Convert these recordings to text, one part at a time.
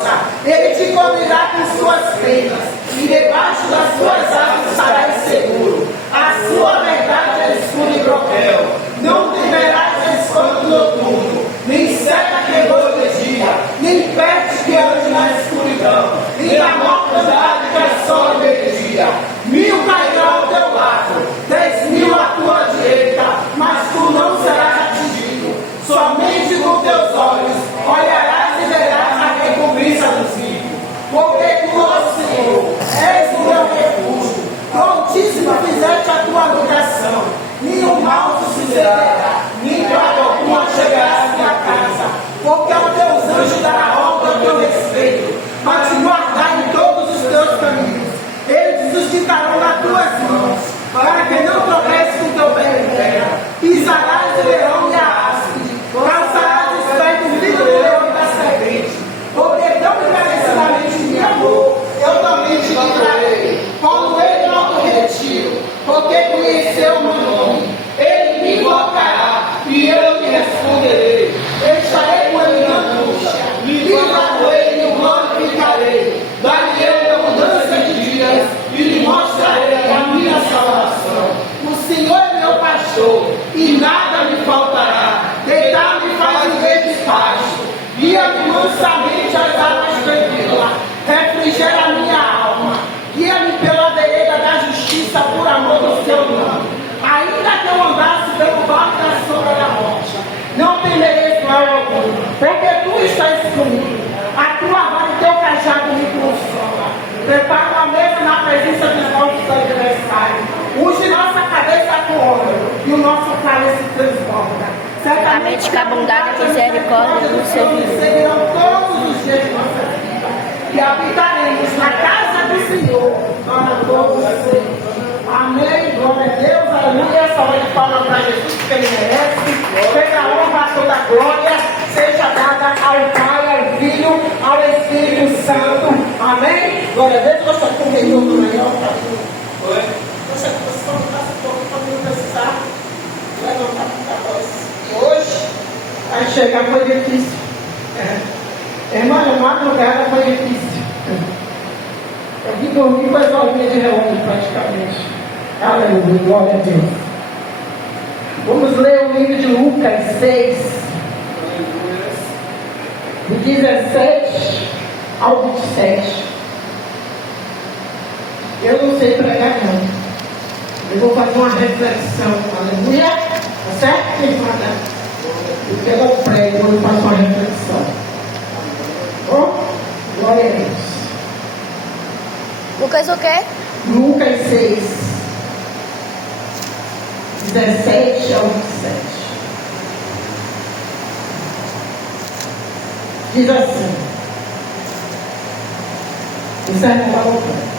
Ele te cobrirá com suas penas, e debaixo das suas asas estarás seguro. A sua verdade é escudo e broquel. Não temerás espanto noturno, nem seta que voe de dia, nem peste que ande na escuridão, nem a mortandade que assola ao meio-dia. 1000 cairão ao teu lado, 10.000 à tua direita, mas tu não serás atingido. Somente com teus olhos olharás e verás a recompensa dos ricos. Porque tu, ó Senhor, és o meu refúgio. Prontíssimo fizeste a tua habitação. Nenhum mal te sucederá, nem praga alguma chegará à tua casa. Porque aos teus anjos dará ordem ao teu respeito, para te guardar em todos os teus caminhos. Eles te sustentarão nas tuas mãos, para que não tropece com teu pé em terra. Pisarás o leão e a áspide, calçarás os pés do filho do leão e da serpente. Porque tão encarecidamente me amou, eu também te livrarei. Quando ele não te retiro, porque conheceu o meu nome, ele me invocará e eu lhe responderei. Deixarei com ele na angústia, livrarei e o glorificarei. Darei abundância de dias e lhe mostrarei a minha salvação. O Senhor é meu pastor e nada me faltará. Deitar-me faz em verde pasto, guia-me mansamente às águas tranquilas, refrigera a minha alma, guia-me pela vereda da justiça por amor do seu nome. Ainda que eu andasse pelo vale da sombra da morte, não temerei mal algum, porque tu estás comigo. A tua vara e teu cajado me consola. Prepara uma mesa na presença dos nossos adversários. Unge nossa cabeça com óleo e o nosso cálice transborda. Certamente que a bondade e a misericórdia do Senhor seguirão todos os dias de nossa vida. E habitaremos na casa do Senhor para todos os sempre. Amém. Glória a Deus. Aleluia. Salve de palmas para Jesus, que ele merece. Seja a honra, toda a glória seja dada ao Pai, ao Filho, ao Espírito Santo. Amém. Glória a Deus. Você comeu no melhor para tudo. Você não passa um pouco para não precisar levantar muita voz. E hoje, a chegar foi difícil. Irmã, a madrugada foi difícil. Eu vim dormir com as horinhas de relógio praticamente. Aleluia, glória a Deus. Vamos ler o livro de Lucas 6, do 17 ao 27. Eu não sei pregar não. Eu vou fazer uma reflexão. Aleluia. Tá certo, irmã? Porque eu não prego, eu faço uma reflexão. Bom? Glória a Deus. Lucas o quê? Lucas 6, 17 ao 27. Diz assim: o sermão da montanha.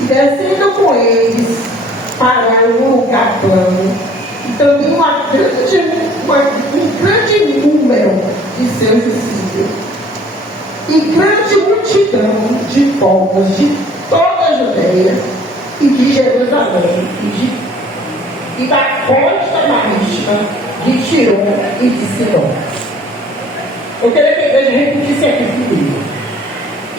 E descendo com eles, pararam num lugar plano, e também um grande número de seus discípulos, e grande multidão de povos de toda a Judeia e de Jerusalém e da costa marítima de Tirão e de Sidom. Eu queria que a igreja repetisse aqui comigo.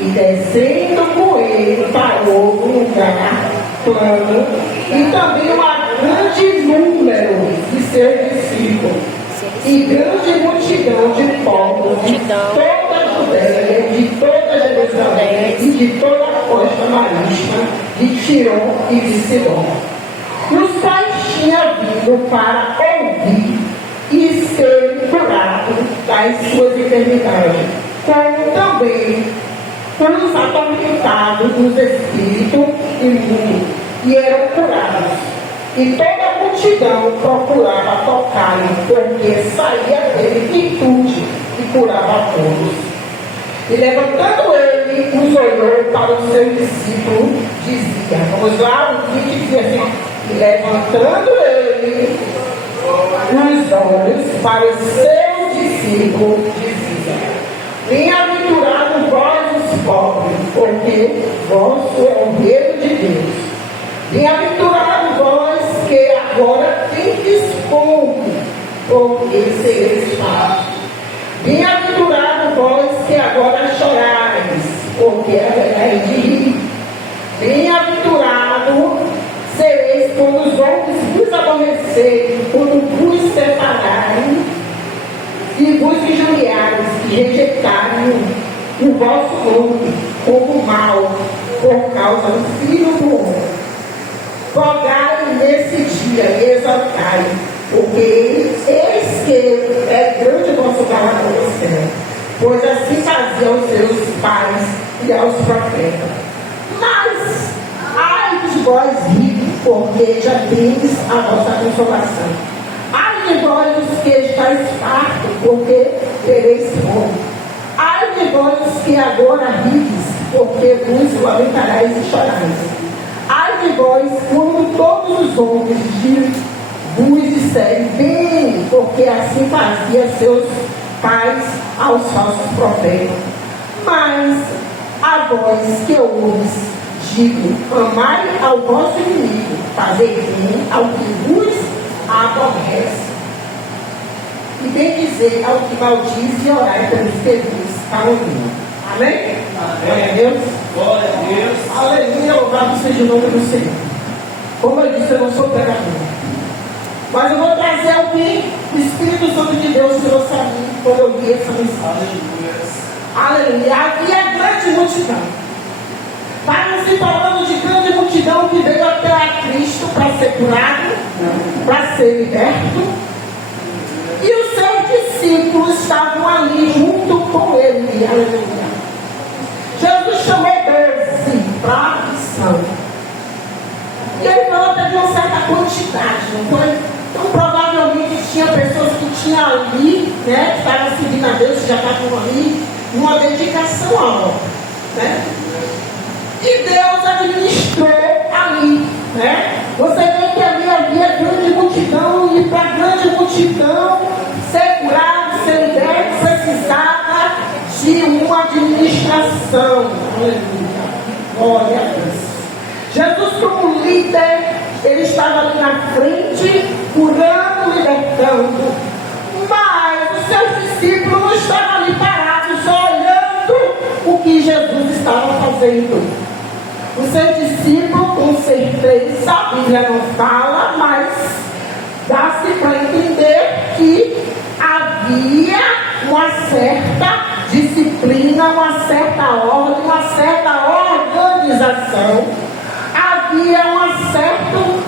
E descendo com ele, parou num lugar plano, e também um grande número de seus discípulos, e grande multidão de povos de toda a Judeia, de toda a Jerusalém e de toda a costa marítima de Tirão e de Sidom. Os quais tinham vindo para ouvir e ser curados das suas enfermidades, como também os atormentados dos espíritos imundos, e eram curados. E toda a multidão procurava tocar-lhe, porque saía dele virtude e curava a todos. E levantando ele, os olhou para os seus discípulos, dizia, vamos lá, o 20 dizia assim, e levantando ele os olhos para os seus discípulos, dizia, bem-aventurados vós os pobres, porque vosso é o reino de Deus. Bem-aventurados vós que agora tendes fome, porque sereis fartos. Bem-aventurados vós que agora chorais, porque é de rir. Bem-aventurado sereis quando os homens vos aborrecerem, quando vos separarem e vos injuriarem, e rejeitarem o vosso nome como mal, por causa do Filho do Homem. Rogai nesse dia e exaltai, porque eis que é grande o vosso galardão no céu, pois assim faziam os seus pais e aos profetas. Mas, ai de vós ricos, porque já tendes a vossa consolação. Ai de vós que estáis fartos, porque tereis fome. Ai de vós que agora rides, porque vos lamentarais e chorais. Ai de vós quando todos os homens vos disserem bem, porque assim fazia seus pais aos falsos profetas. Mas a vós que ouves, digo, amai ao vosso inimigo, fazei bem ao que vos aborrece, e bem dizer ao que maldiz e orai pelos que vos caluniam. Amém? Glória a Deus. Glória a Deus. Aleluia, louvado seja o nome do Senhor. Como eu disse, eu não sou pecador, mas eu vou trazer ao que o Espírito Santo de Deus trouxe a mim quando eu vi essa mensagem. Aleluia. Havia grande multidão. Estamos se falando de grande multidão que veio até a Cristo para ser curado, para ser liberto. E os seus discípulos estavam ali junto com ele. Aleluia. Jesus chamou 12 para a missão. E ele falou que havia uma certa quantidade, não foi? Então provavelmente tinha pessoas que tinham ali, né, que estavam seguindo a Deus, que já estavam ali, uma dedicação à obra, né? E Deus administrou ali, né? Você vê que ali havia grande multidão, e para grande multidão ser curado, ser liberto, precisava de uma administração. Aleluia. Glória a Deus. Jesus, como líder, ele estava ali na frente, curando, libertando. Mas os seus discípulos não estavam ali parados, só olhando o que Jesus estava fazendo. Os seus discípulos, com certeza, a Bíblia não fala, mas dá-se para entender que havia uma certa disciplina, uma certa ordem, uma certa organização. Havia um certo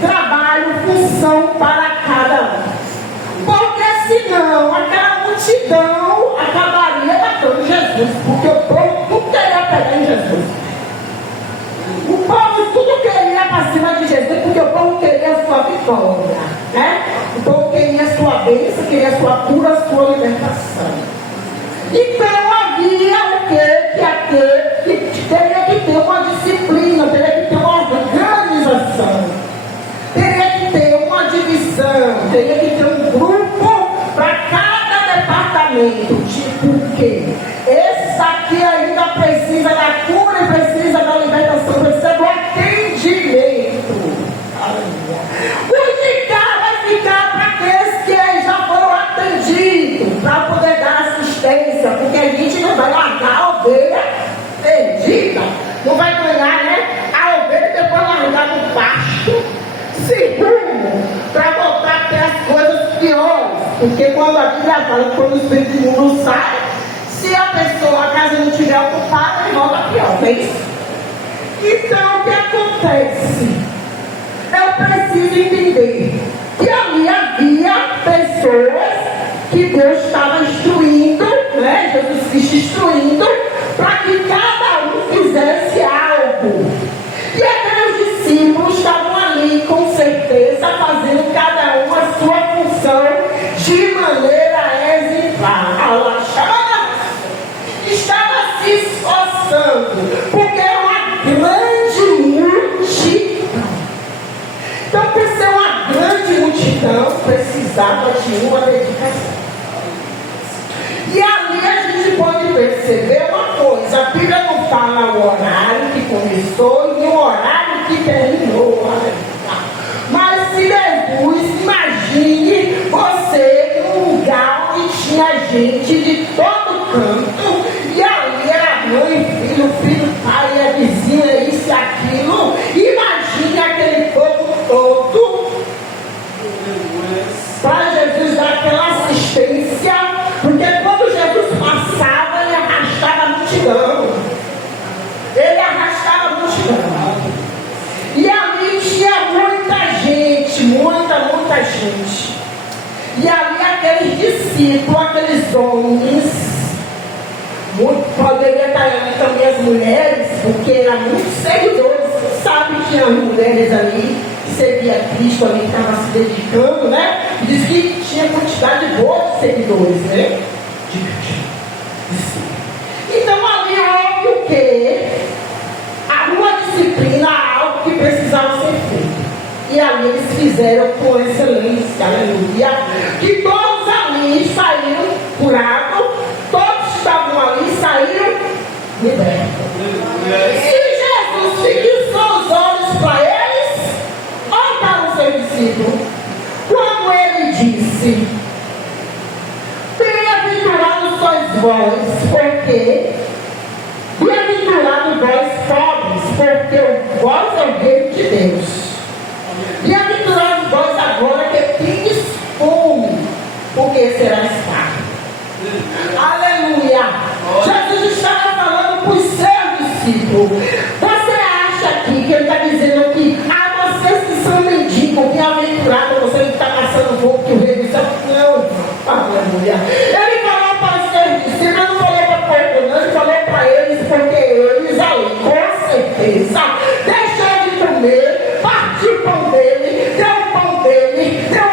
trabalho, função para cada um. Porque senão aquela multidão acabaria matando Jesus, porque o povo tudo queria pegar em Jesus. O povo tudo queria para cima de Jesus, porque o povo queria a sua vitória, né? O povo queria a sua bênção, queria a sua cura, a sua libertação. Então havia o que teria que ter uma disciplina, teria que ter uma organização, teria que ter uma divisão, teria que ter um grupo para cada departamento. Tipo o quê? Esse aqui ainda precisa da cura, precisa da libertação, precisa do atendimento. Aleluia. O de cá vai ficar para aqueles que já foram atendidos, para poder dar assistência, porque a gente não vai largar a ovelha perdida, não vai ganhar, né, a ovelha e depois largar no pasto, sem rumo, para voltar a ter as coisas piores. Porque quando a Bíblia fala que quando o Espírito imundo sai, se a pessoa, a casa não estiver ocupada, ele volta pior, não é isso? Então o que acontece? Eu preciso entender que ali havia pessoas que Deus estava instruindo, né? Jesus Cristo instruindo, para que cada um fizesse algo. E aqueles discípulos estavam ali, com certeza, fazendo cada um a sua função de maneira exemplar. Estava se esforçando, porque era uma grande multidão. Então, por ser uma grande multidão, precisava de uma dedicação. E ali a gente pode perceber uma coisa: a Bíblia não fala o horário que começou e o horário que terminou. Mas se Jesus, imagine você num lugar onde tinha gente de todo canto, deveria estar ali também as mulheres, porque eram muitos seguidores, sabe que tinha mulheres ali que seguia Cristo ali, que estavam se dedicando, né? Diz que tinha quantidade boa de seguidores, né? Então ali houve o quê? Uma disciplina, algo que precisava ser feito. E ali eles fizeram com excelência, aleluia. Que todos ali saíram curados, todos que estavam ali saíram libertos. Se Jesus fixou os olhos para eles, ou para o seu discípulo, quando ele disse: bem-aventurados sois vós, porque bem-aventurados vós pobres, porque vós é o reino de Deus. Bem-aventurados vós agora que tendes fome, porque serás farto. Aleluia! Jesus estava falando para os seus discípulos. Você acha aqui que ele está dizendo que vocês que são mendigos, bem-aventurados, você que está passando fome, que o rei do céu. Não, aleluia! Ele falou para os seus discípulos, não falou para pouco, não, ele falou para eles, porque eles ali, com certeza, deixaram de comer, partiu o pão dele, deu o pão dele, deu a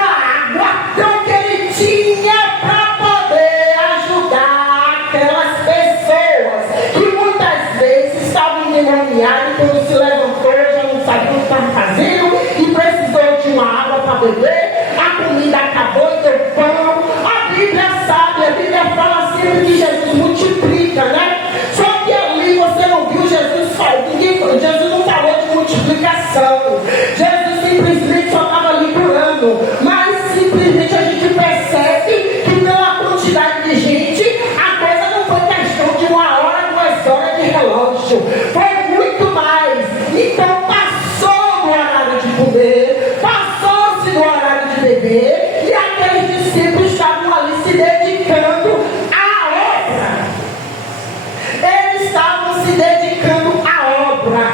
água, deu o que ele tinha para poder ajudar aquelas pessoas que muitas vezes estavam endemoniadas e quando se levantou já não sabia o que estava fazendo e precisou de uma água para beber, a comida acabou e deu pão. A Bíblia sabe, a Bíblia fala sempre que Jesus multiplica, né? Só que ali você não viu Jesus falando, Jesus não falou de multiplicação. Jesus simplesmente só estava ali curando. Mas simplesmente a gente percebe que pela quantidade de gente, a coisa não foi questão de 1 hora, 2 horas de relógio. Foi muito mais. Então passou do horário de comer, passou-se do horário de beber, e aqueles discípulos estavam ali se dedicando à obra. Eles estavam se dedicando à obra.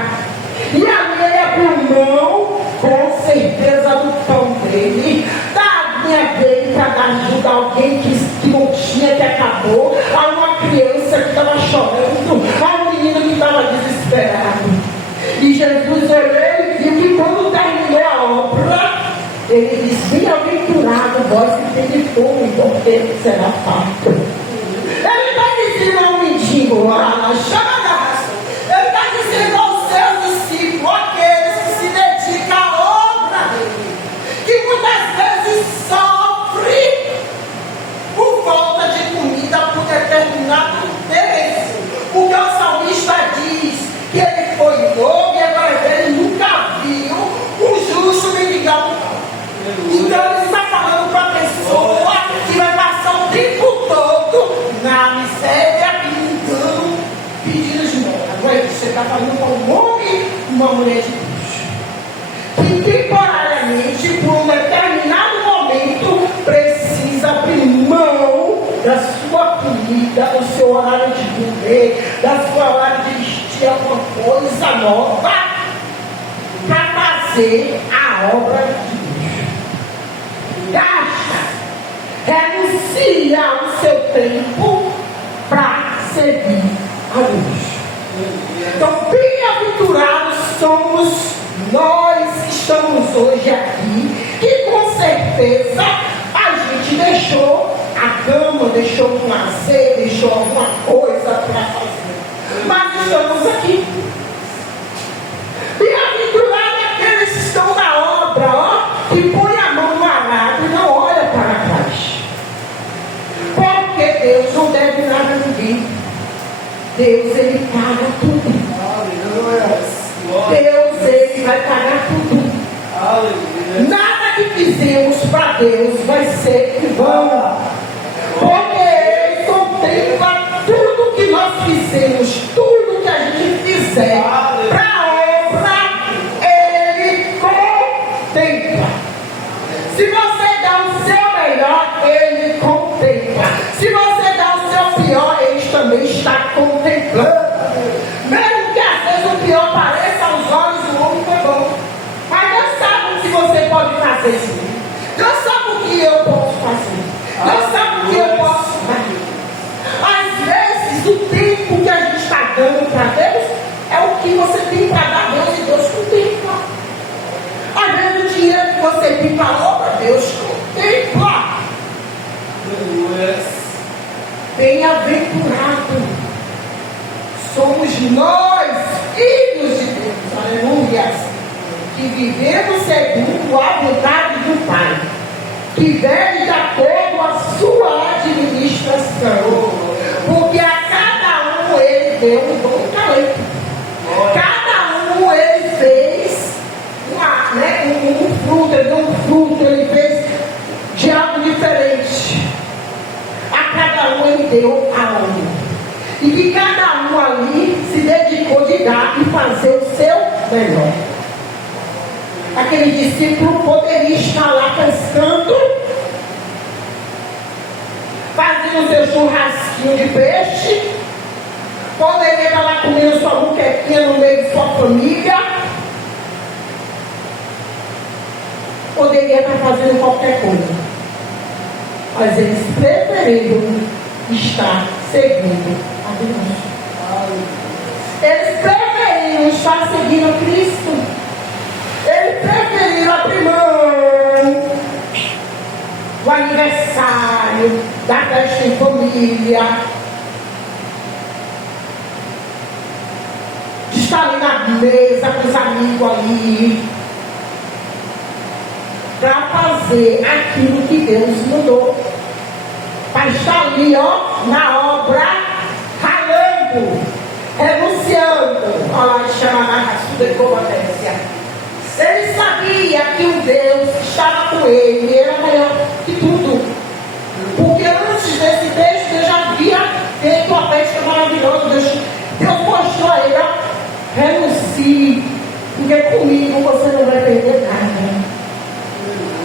E ali ele abriu mão, com certeza, do pão dele, da aguinha dele para dar ajuda a alguém que não tinha, que acabou, a uma criança que estava chorando, a um menino que estava desesperado. E Jesus olhou e viu que quando terminou a obra, ele disse: bem-aventurado vós que tendes fome, porque será farto. Ele está dizendo ao mendigo lá, chama da raça. Ele está dizendo aos seus discípulos, aqueles que se dedicam à obra dele, que muitas vezes sofre por falta de comida por determinado interesse. Porque o salmista diz que ele foi novo e agora ele nunca viu um justo mendigar por pão. Então ele está falando para a pessoa que vai passar o tempo todo na miséria, pintando, pedindo esmola. Não é isso? Você está falando para um homem, uma mulher de Deus, que temporariamente, por um determinado momento, precisa abrir mão da sua comida, do seu horário de comer, da sua hora de vestir alguma coisa nova, para fazer a obra de Deus. Gasta, renuncia o seu tempo para servir a Deus. Então, bem-aventurados somos nós que estamos hoje aqui, que com certeza a gente deixou a cama, deixou um lazer, deixou alguma coisa para fazer, mas estamos aqui. Bem-aventurados aqueles que estão na obra, ó, que põe a mão no arado e não olha para trás. Porque Deus não deve nada a ninguém. Deus, ele paga tudo. Deus, ele vai pagar tudo. Nada que fizemos para Deus vai ser em vão. Porque ele contempla tudo que nós fizemos, tudo que a gente fizer para a obra, ele contempla. Se você dá o seu melhor, ele contempla. Se você dá o seu pior, ele também está contemplando. Mesmo que às vezes o pior pareça aos olhos do homem foi bom, mas Deus sabe o que você pode fazer, sim. Deus sabe o que eu posso fazer. Deus sabe o que eu posso fazer. Às vezes o tempo que a gente dando para Deus é o que você tem para dar a Deus e Deus contempla. Às vezes o dinheiro que você tem para outra, Deus contempla. Bem-aventurado somos nós, filhos de Deus, aleluia, que vivemos segundo a vontade do Pai, que vive de acordo à sua administração, porque a cada um ele deu um bom talento, cada um ele fez um fruto, ele deu um fruto, ele fez de algo diferente. A cada um ele deu algo. E que cada um ali se dedicou de dar e fazer o seu melhor. Aquele discípulo poderia estar lá pescando, fazendo o seu churrasquinho de peixe, poderia estar lá comendo sua muquequinha no meio de sua família, poderia estar fazendo qualquer coisa, mas eles preferiram estar seguindo a Deus. Eles preferiram estar seguindo Cristo. Eles preferiram abrir mão do aniversário, da festa em família, de estar ali na mesa com os amigos ali, para fazer aquilo que Deus mandou. Para estar ali, ó, na obra, ralando, renunciando. Olha lá, chama na raçuda e competência. Ele sabia que o Deus que estava com ele era maior que tudo. Porque antes desse texto, Deus já havia feito uma festa maravilhosa. Deus mostrou a ele, ó, renuncie, porque comigo você não vai perder nada.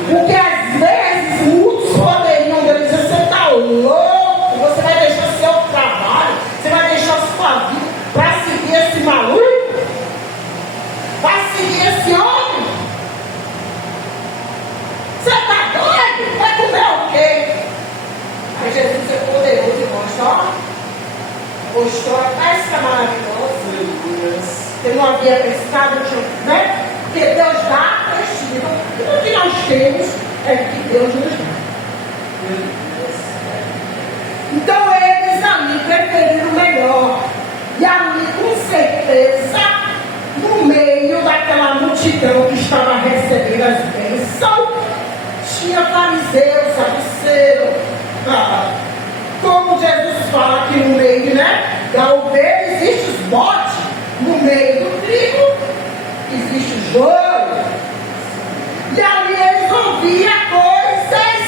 Porque às vezes muitos poderiam dizer, você está louco, você vai deixar seu trabalho, você vai deixar sua vida para seguir esse maluco, para seguir esse homem. Você está doido? Vai comer o quê? Aí Jesus é poderoso e mostrou a pesca maravilhosa. Ele não havia pescado, né? Porque Deus dá destino. Tudo que nós temos é que Deus nos dá. Então eles ali preferiram o melhor. E ali, com certeza, no meio daquela multidão que estava recebendo as bênçãos, tinha fariseus, saduceus. Como Jesus fala aqui no meio, né? Da ovelha existe os botes, no meio do trigo existe o joio. E ali eles ouviam coisas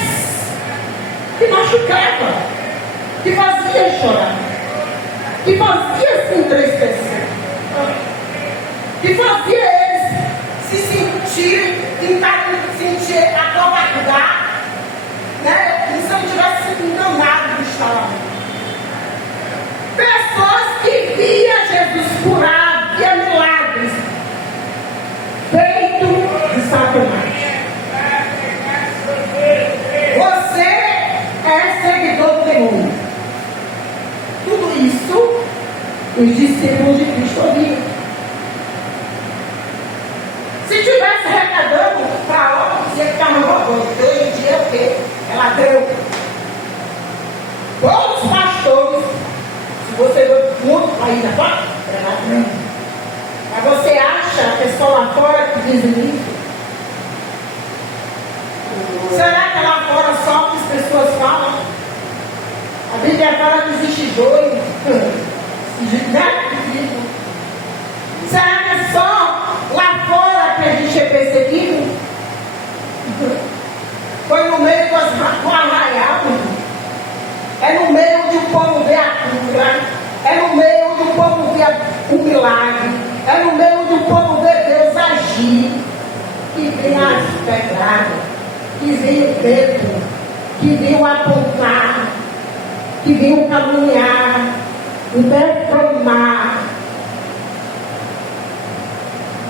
que machucavam, que fazia chorar, que fazia se entristecer, que fazia eles se sentirem, tentarem sentir acovardar, né? Como se não tivesse sido enganado do estado. Pessoas que via Jesus curar, via milagres feito de Satanás. Você é seguidor do demônio. Tudo isso os discípulos de Cristo ouviram. Se tivesse arrecadando para a obra, dizia que estava roubando. Hoje em dia é o quê? É ladrão. Todos os pastores, se você vê muito aí na porta, é ladrão. Mas você acha a pessoa lá fora que diz isso? Será que lá fora só que as pessoas falam? A Bíblia fala que existe joio. Será que é só lá fora que a gente é perseguido? Foi no meio do arraial. É no meio onde o povo vê a cura. É no meio onde o povo vê o milagre. É no meio onde o povo vê Deus agir. Que vem as pedradas. Que vem o dedo. Que vem o apontar. Que vem o caminhar. O defamar.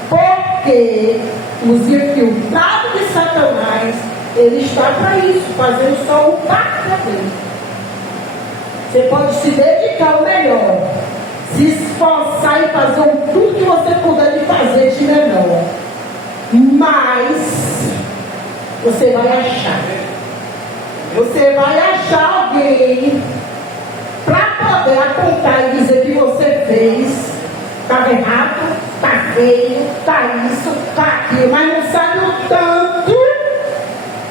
Porque os infiltrados de Satanás, ele está para isso, fazendo só o pacto dele. Você pode se dedicar ao melhor, se esforçar Mas você vai achar. Você vai achar alguém para poder apontar e dizer que você fez. Está errado, está feio, está isso, está aquilo. Mas não sabe o tanto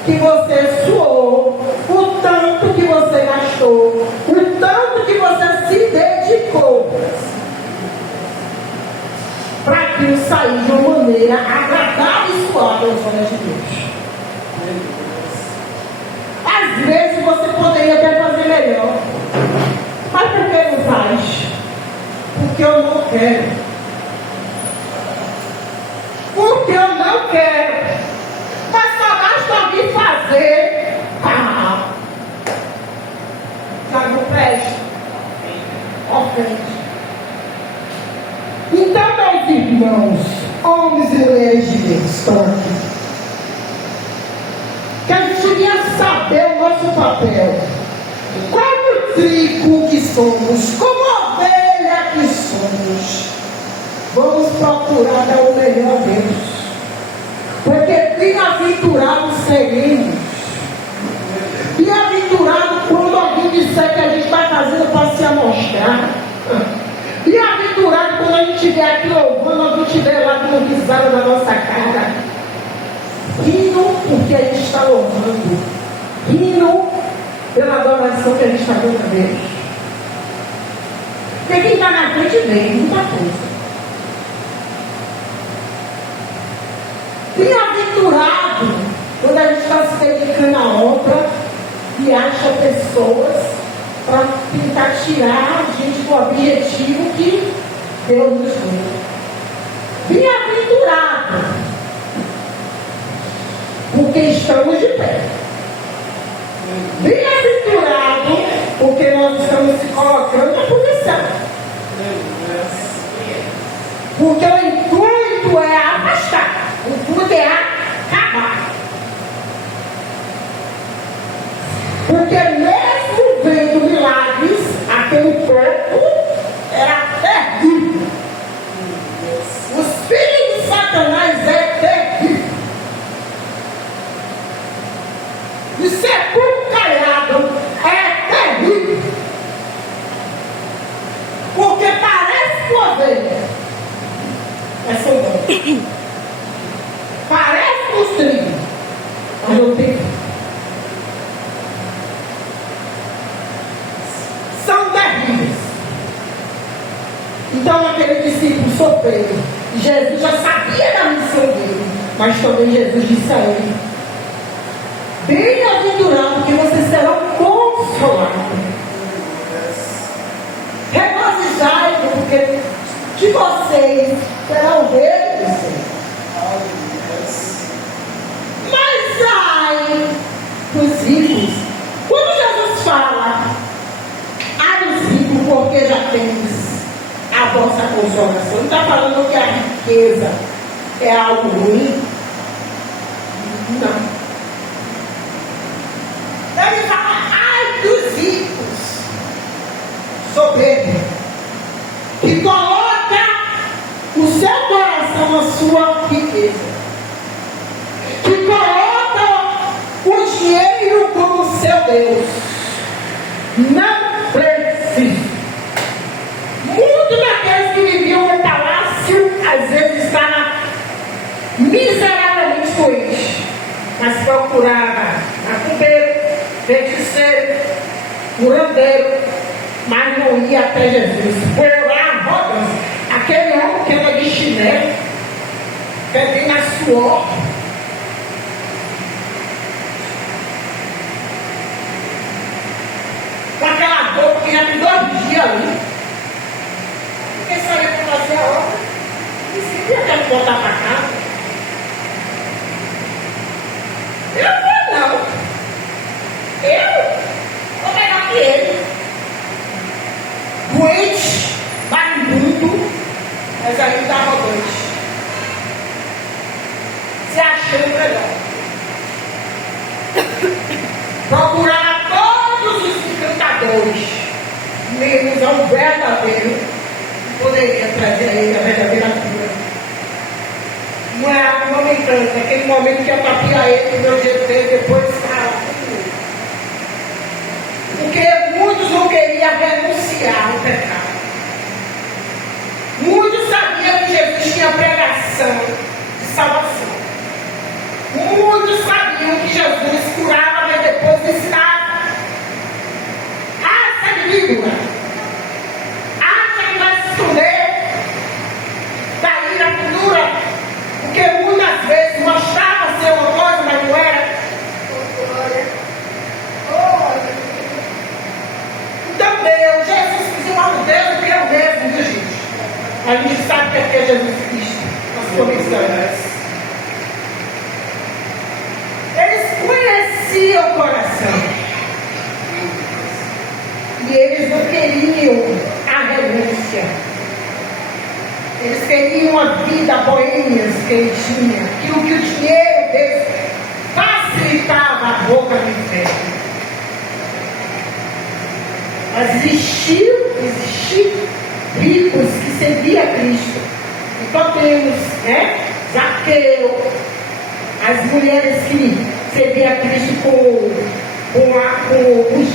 que você suou, o tanto que você gastou, o tanto que você se dedicou para aquilo sair de uma maneira agradável e suave aos olhos de Deus. Às vezes você poderia até fazer melhor, mas por que não faz? Porque eu não quero. Porque eu não quero. Mas só basta alguém fazer. Já não presta. Ofende. Então, meus irmãos, homens e mulheres de Deus, estão aqui. Que a gente devia saber o nosso papel. Como trigo que somos, como ovelha que somos, vamos procurar dar o melhor a Deus. Porque bem-aventurados seremos. Bem-aventurado quando alguém disser que a gente está fazendo para se amostrar. Bem-aventurado quando a gente estiver aqui louvando, alguém estiver lá dando risada na nossa cara. Rindo porque a gente está louvando. Rindo pela adoração que a gente está dando a Deus. Porque quem está na frente vê muita coisa. Bem-aventurado quando a gente está se dedicando à obra e acha pessoas para tentar tirar a gente do objetivo que Deus nos deu. Bem-aventurado porque estamos de pé. Bem-aventurado porque nós estamos se colocando na posição. Porque o intuito é afastar, o intuito é acabar. Porque mesmo vendo milagres, aquele corpo era terrível. Os filhos de Satanás é terrível. De sepulcro caiado é terrível. Porque parece com ovelha. É soldado. Parece com os trigos. Mas não tem. São terríveis. Então aquele discípulo sofreu. Jesus já sabia da missão dele. Mas também Jesus disse a ele: bem-aventurado que vocês serão consolados. Regozijai-vos, porque de vocês será o rei dos céus. Mas ai dos ricos, quando Jesus fala, ai dos ricos, porque já tens a vossa consolação, não está falando que a riqueza é algo ruim? Não. Ele fala, ai dos ricos, soberbo, que coloca o seu coração na sua riqueza, que coloca o dinheiro como seu Deus. Não precisa. Muitos daqueles que viviam no palácio, às vezes estavam miseravelmente doentes, mas procurava macumbeiro, feiticeiro, curandeiro, mas não ia até Jesus. Por lá, arrogância. Aquele homem que anda de chinelo, perdendo a suor, com aquela roupa que já tem 2 dias ali, porque saía para fazer a obra e se queria voltar para casa. Eu não. Eu vou melhor que ele. Doente, marimbundo, mas ainda arrogante. Se achando melhor. Procurar todos os encantadores, menos ao verdadeiro, que poderia trazer a ele a verdadeira cura. Não aumentando. Naquele momento que eu tapia ele, que meu jeito dele, depois estava. Porque muitos não queriam renunciar ao pecado. Muitos sabiam que Jesus tinha pregação de salvação. Muitos sabiam que Jesus curava, mas depois ensinava. Essa língua acha que vai se esconder da ira futura, porque muitas vezes mostrava ser uma coisa, mas não era. Então Deus, Jesus dizia mal de Deus, que é o mesmo, viu, gente? A gente sabe que é porque é Jesus Cristo, as conexões. Eles conheciam o coração. E eles não queriam a renúncia. Eles queriam uma vida boêmia que ele tinha. Aquilo que o dinheiro deles facilitava a boca do inferno. Mas existiam ricos que serviam a Cristo. Então temos, Zaqueu, as mulheres que serviam a Cristo com o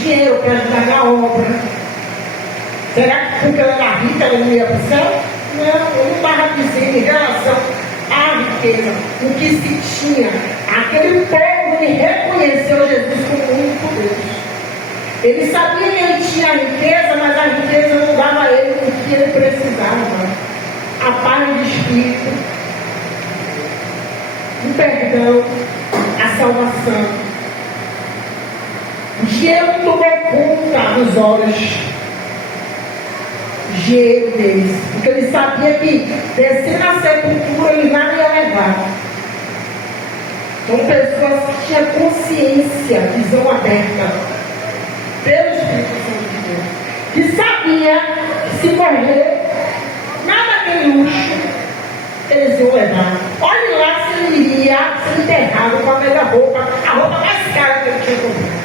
dinheiro para ajudar na obra. Será que porque ela era rica ela não ia para o céu? Não, eu não estava dizendo em relação à riqueza, o que se tinha. Aquele povo ele reconheceu Jesus como o único Deus. Ele sabia que ele tinha a riqueza, mas a riqueza não dava a ele o que ele precisava. A paz de espírito, o perdão, a salvação. O dinheiro tomou conta dos olhos. O dinheiro deles. Porque ele sabia que descer na sepultura ele nada ia levar. São pessoas que tinham consciência, visão aberta. Pelo Espírito Santo de Deus, que sabia que se morrer, nada aquele luxo eles iam levar. Olhe lá se ele iria ser enterrado com a melhor roupa, a roupa mais cara que ele tinha comprado.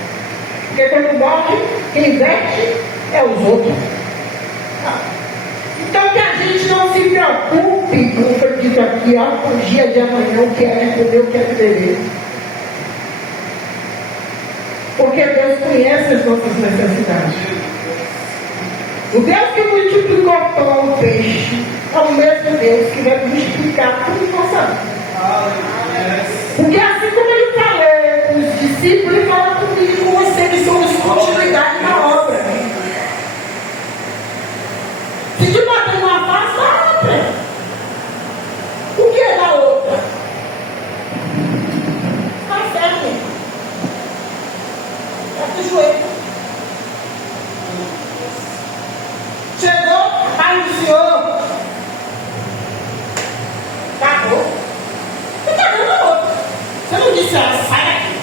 Porque quando morre, quem veste é os outros. Então que a gente não se preocupe, como foi dito aqui, com o dia de amanhã, o que é comer, o que é beber. Porque Deus conhece as nossas necessidades. O Deus que multiplicou pão e peixe é o mesmo Deus que vai multiplicar tudo em nossa vida. Porque assim como ele falou com os discípulos, ele fala comigo e com você que somos continuidade na obra. Se tu bater uma face, dá outra. O que é da outra? Está certo. Do joelho. Chegou, pai do Senhor. Acabou. Você está dando outro. Você não disse, sai daqui.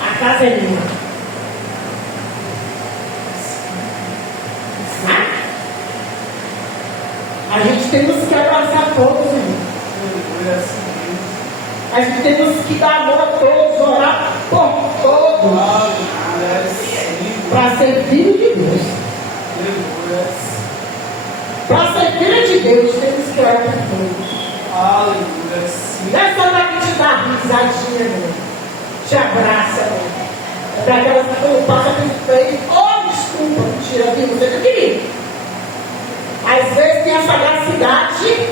A casa é minha. Sai. A gente temos que abraçar todos, irmãos. A gente temos que dar amor a todos, orar por todos. Para ser filho de Deus. Para ser filho de Deus, temos que orar por todos. Não é só daqui te dar risadinha, não. Te abraça, não. É para aquelas que quando passa pelo peito, desculpa, mentira, viu? Você não queria. Às vezes tem a sagacidade,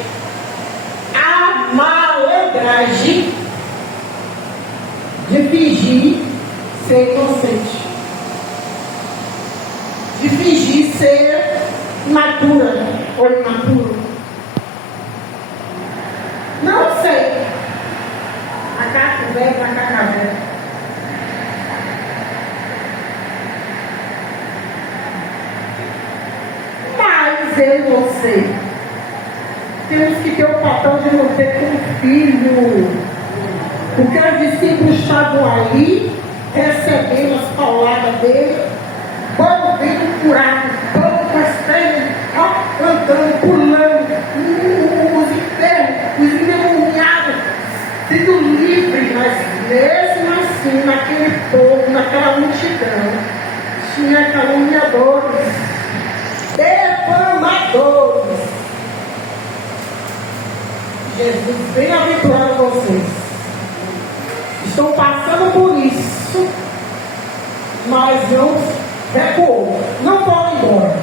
a malandragem de fingir ser inocente, de fingir ser imatura ou imaturo. Não sei. Macaco velho, macaco velho. Mas eu e você temos que ter o papel de não ter como filho. Porque os discípulos estavam ali, recebendo as palavras dele, pão vindo curado, pão com as pernas, andando, pulando, os enfermos, os endemoniados, sendo livres, mas mesmo assim, naquele povo, naquela multidão, tinha caluniadores, defamadores. Jesus, bem-aventurado vocês. Estão passando por isso, mas não recuou. Não foram embora.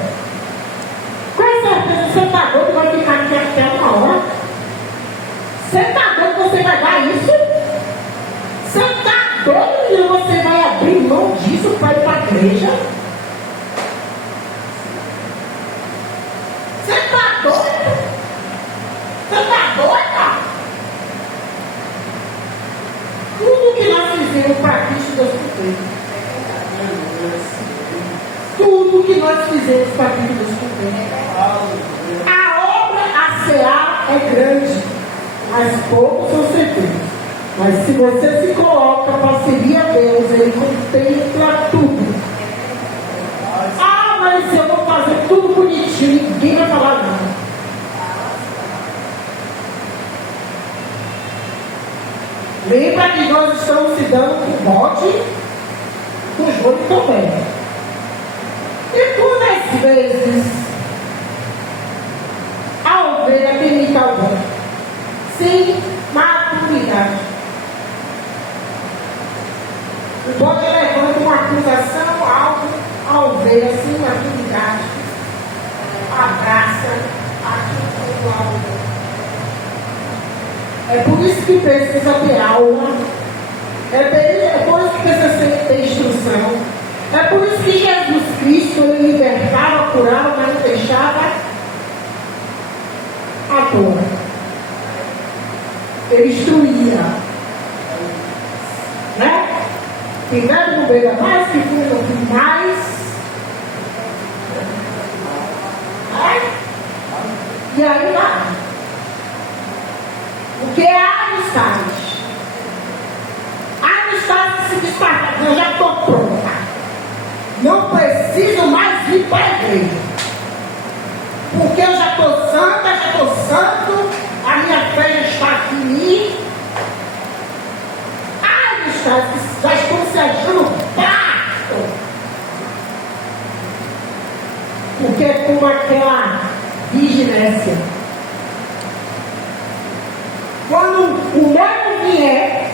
Com certeza você está doido, vai ficar aqui até uma hora. Você está doido, você vai dar isso? Você está doido e você vai abrir mão disso para ir para a igreja? Você está doido? Você está doida? Tudo que nós fizemos para Cristo, Deus cumpriu. Tudo que nós fizemos para Cristo, Deus cumpriu. A obra a sear é grande, mas poucos são certeiros. Mas se você se coloca para servir a Deus, Ele contempla tudo. Ah, mas eu vou fazer tudo bonitinho, ninguém vai falar nada. Lembra que nós estamos se dando com bode, com joelho também. E quantas vezes a ovelha que imita o bode, sem maturidade? O bode levanta uma acusação, algo, a ovelha sem maturidade abraça aquilo com algo. É por isso que precisa ter aula. É por isso que precisa ter instrução. É por isso que Jesus Cristo ele libertava, curava, mas não deixava a dor. Ele instruía. Né? Quem bebe não beba mais, que fuma não fume mais. E aí vai. Porque é a amistade. A amistade se destaca. Eu já estou pronta. Não preciso mais ir para a igreja. Porque eu já estou santa, já estou santo. A minha fé já está aqui em mim. A amistade já estou se achando pasto. Porque é como aquela vigilância. Quando o medo vier,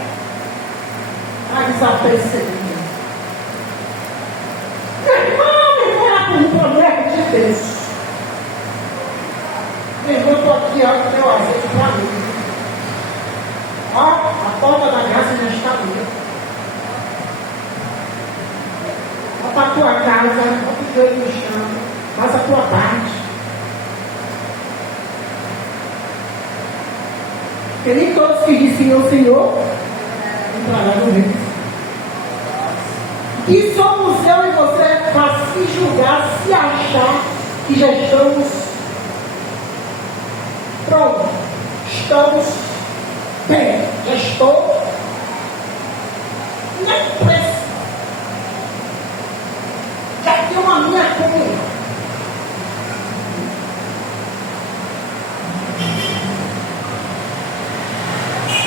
está desapercebido. Meu irmão, era por um problema de Deus. Meu irmão, estou aqui, olha o meu azeite para mim. Ó, a porta da graça já está aberta. Vai para a tua casa, vai para o joelho no chão, faz a tua parte. Porque nem todos que dizem ao Senhor entrarão no reino. E somos eu e você para se julgar, se achar que já estamos prontos. Estamos bem. Já estou na pressa. Já tenho a minha comunhão.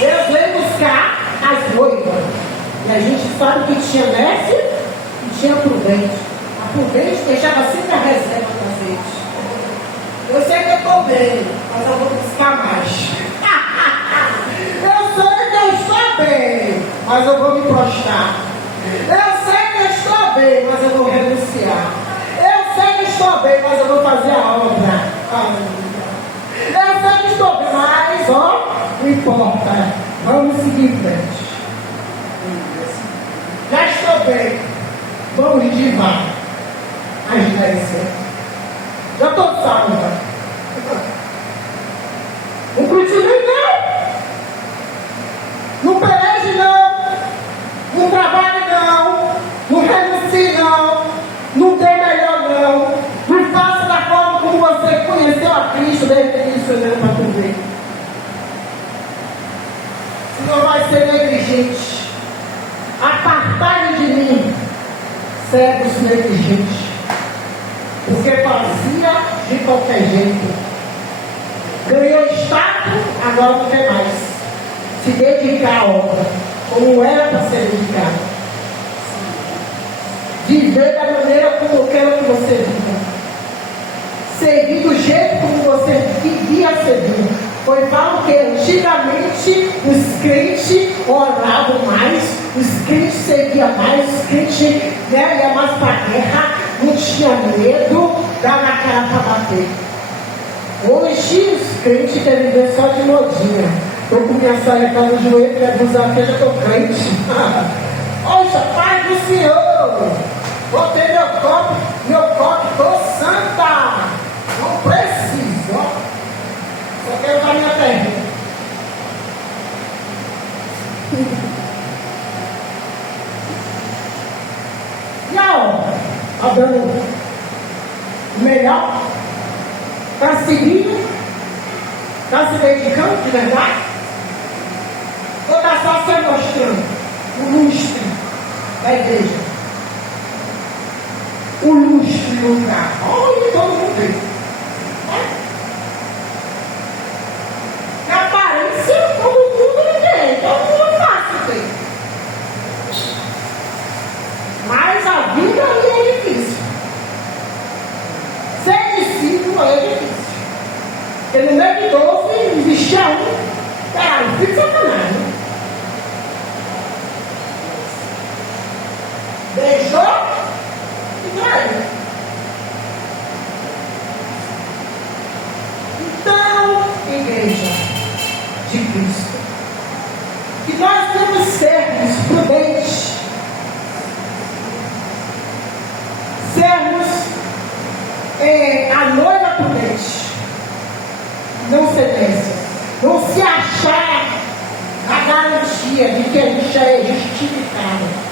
Deus veio buscar as noivas. E a gente sabe que tinha Messi e tinha Prudente. A Prudente deixava sempre a reserva do azeite. Eu sei que eu estou bem, mas eu vou buscar mais. Eu sei que eu estou bem, mas eu vou me prostrar. Eu sei que eu estou bem, mas eu vou renunciar. Eu sei que estou bem, mas eu vou fazer a obra. Eu sei que estou bem, mas não importa. Vamos seguir em frente. Já estou bem. Vamos devagar. Agência. Já estou salva. Não continue não. Não peleje não. Não trabalhe não. Não renuncie não. Não dê melhor não. Não faça da forma como você conheceu a Cristo desde o início para tu ver. Senão vai ser negligente. Apartai de mim, cegos negligentes. Porque fazia de qualquer jeito. Ganhou status, agora não quer mais. Se dedicar à obra, como era para ser dedicado. Viver da maneira como eu quero que você viva. Servir do jeito como você devia servir. Foi falam que antigamente os crentes oravam mais, os crentes serviam mais, os crentes iam mais para a guerra, não tinha medo, dava na cara para bater. Hoje os crentes querem viver só de modinha. Estou com minha saia no joelho, quero usar que já estou crente. Poxa, Pai do Senhor, botei meu copo, estou santa. Não preciso, ó. Só quero usar minha perna. E a hora? Está dando melhor? Está seguindo? Está se dedicando de verdade? Ou está só se mostrando o lustre da igreja? O lustre do lugar. Olha, todo mundo vê. Na aparência, todo mundo tem. Todo mundo fácil tem. Mas a vida ali é difícil. Ser discípulo é difícil. Porque no meio de 12 existia um. Caralho, fica sacanagem. Beijou e traiu. Então, igreja de Cristo, que nós temos sermos prudentes, sermos a noiva prudente, não ser nessa, não se achar a garantia de que a gente já é justificado.